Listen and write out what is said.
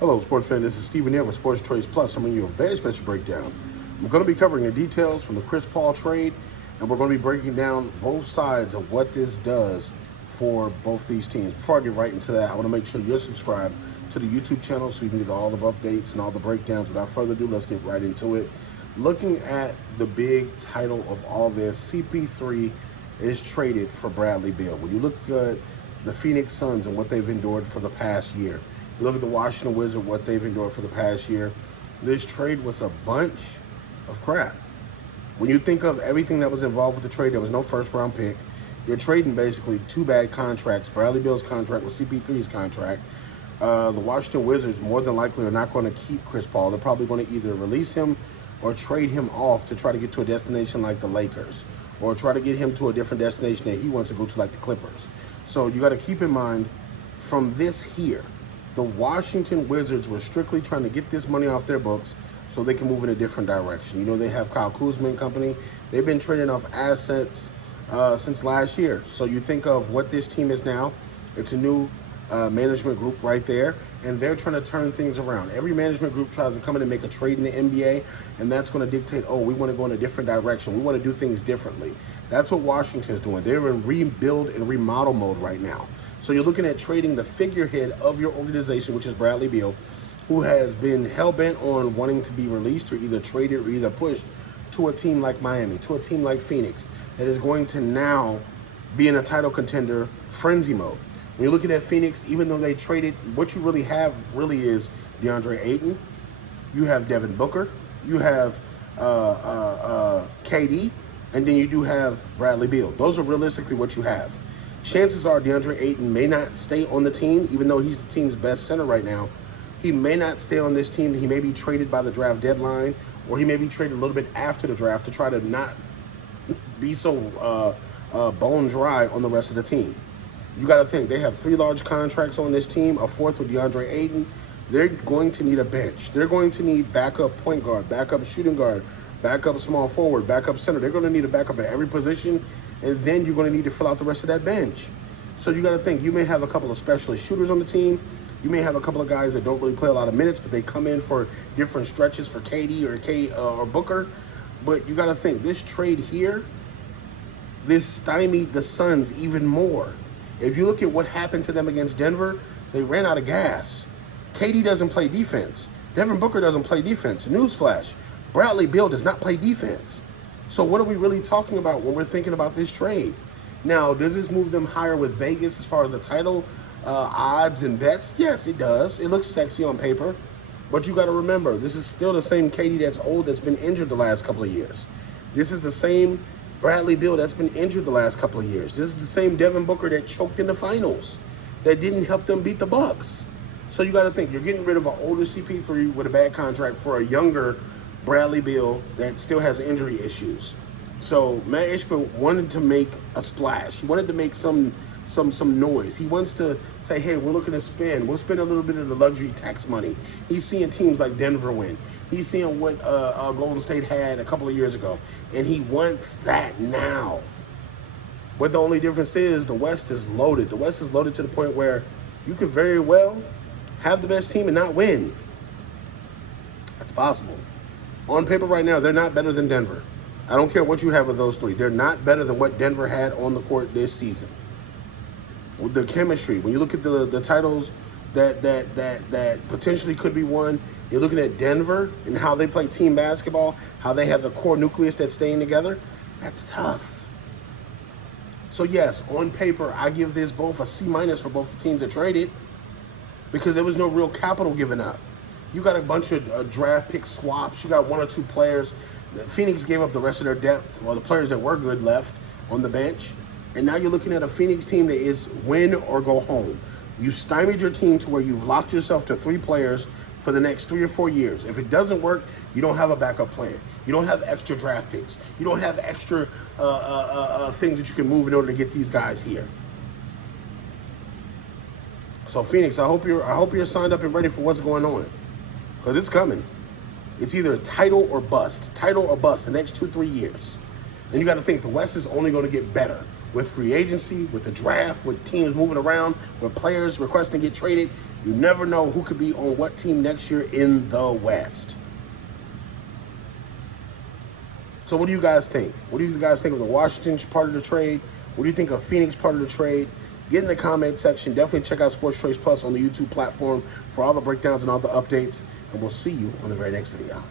Hello, sports fan. This is Stephen Neal for Sports Choice Plus. I'm bringing you a very special breakdown. I'm going to be covering the details from the Chris Paul trade, and we're going to be breaking down both sides of what this does for both these teams. Before I get right into that, I want to make sure you're subscribed to the YouTube channel so you can get all the updates and all the breakdowns. Without further ado, let's get right into it. Looking at the big title of all this, CP3 is traded for Bradley Beal. When you look at the Phoenix Suns and what they've endured for the past year, you look at the Washington Wizards, what they've endured for the past year, this trade was a bunch of crap. When you think of everything that was involved with the trade, there was no first-round pick. You're trading basically two bad contracts, Bradley Beal's contract with CP3's contract. The Washington Wizards more than likely are not going to keep Chris Paul. They're probably going to either release him or trade him off to try to get to a destination like the Lakers, or try to get him to a different destination that he wants to go to, like the Clippers. So you got to keep in mind, from this here, the Washington Wizards were strictly trying to get this money off their books so they can move in a different direction. You know, they have Kyle Kuzma and company. They've been trading off assets since last year. So you think of what this team is now. It's a new management group right there, and they're trying to turn things around. Every management group tries to come in and make a trade in the NBA, and that's going to dictate, oh, we want to go in a different direction. We want to do things differently. That's what Washington's doing. They're in rebuild and remodel mode right now. So you're looking at trading the figurehead of your organization, which is Bradley Beal, who has been hell-bent on wanting to be released or either traded or either pushed to a team like Miami, to a team like Phoenix, that is going to now be in a title contender frenzy mode. When you're looking at Phoenix, even though they traded, what you really have really is DeAndre Ayton, you have Devin Booker, you have KD, and then you do have Bradley Beal. Those are realistically what you have. Chances are DeAndre Ayton may not stay on the team, even though he's the team's best center right now. He may not stay on this team. He may be traded by the draft deadline, or he may be traded a little bit after the draft to try to not be so bone dry on the rest of the team. You got to think, they have 3 large contracts on this team, a 4th with DeAndre Ayton. They're going to need a bench. They're going to need backup point guard, backup shooting guard, backup small forward, backup center. They're going to need a backup at every position, and then you're going to need to fill out the rest of that bench. So you got to think, you may have a couple of specialist shooters on the team. You may have a couple of guys that don't really play a lot of minutes, but they come in for different stretches for KD or Booker. But you got to think, this trade here, this stymied the Suns even more. If you look at what happened to them against Denver, they ran out of gas. KD doesn't play defense. Devin Booker doesn't play defense. Newsflash, Bradley Beal does not play defense. So what are we really talking about when we're thinking about this trade? Now, does this move them higher with Vegas as far as the title odds and bets? Yes, it does. It looks sexy on paper. But you got to remember, this is still the same KD that's old, that's been injured the last couple of years. This is the same Bradley Beal that's been injured the last couple of years. This is the same Devin Booker that choked in the finals, that didn't help them beat the Bucks. So you got to think, you're getting rid of an older CP3 with a bad contract for a younger Bradley Beal that still has injury issues. So Matt Ishbia wanted to make a splash. He wanted to make some noise. He wants to say, hey, we're looking to spend. We'll spend a little bit of the luxury tax money. He's seeing teams like Denver win. He's seeing what Golden State had a couple of years ago, and he wants that now. But the only difference is the West is loaded. The West is loaded to the point where you could very well have the best team and not win. That's possible. On paper right now, they're not better than Denver. I don't care what you have of those 3. They're not better than what Denver had on the court this season. With the chemistry, when you look at the titles that potentially could be won, you're looking at Denver and how they play team basketball, how they have the core nucleus that's staying together. That's tough. So yes, on paper, I give this both a C- for both the teams that traded, because there was no real capital given up. You got a bunch of draft pick swaps. You got 1 or 2 players. Phoenix gave up the rest of their depth, well, the players that were good left on the bench. And now you're looking at a Phoenix team that is win or go home. You stymied your team to where you've locked yourself to 3 players for the next 3 or 4 years. If it doesn't work, you don't have a backup plan. You don't have extra draft picks. You don't have extra things that you can move in order to get these guys here. So Phoenix, I hope you're signed up and ready for what's going on, because it's coming. It's either title or bust the next 2-3 years. And you got to think, the West is only going to get better. with free agency, with the draft, with teams moving around, with players requesting to get traded, You never know who could be on what team next year in the West. So what do you guys think? What do you guys think of the Washington part of the trade? What do you think of Phoenix part of the trade? Get in the comment section. Definitely check out Sports Trades Plus on the YouTube platform for all the breakdowns and all the updates. And we'll see you on the very next video.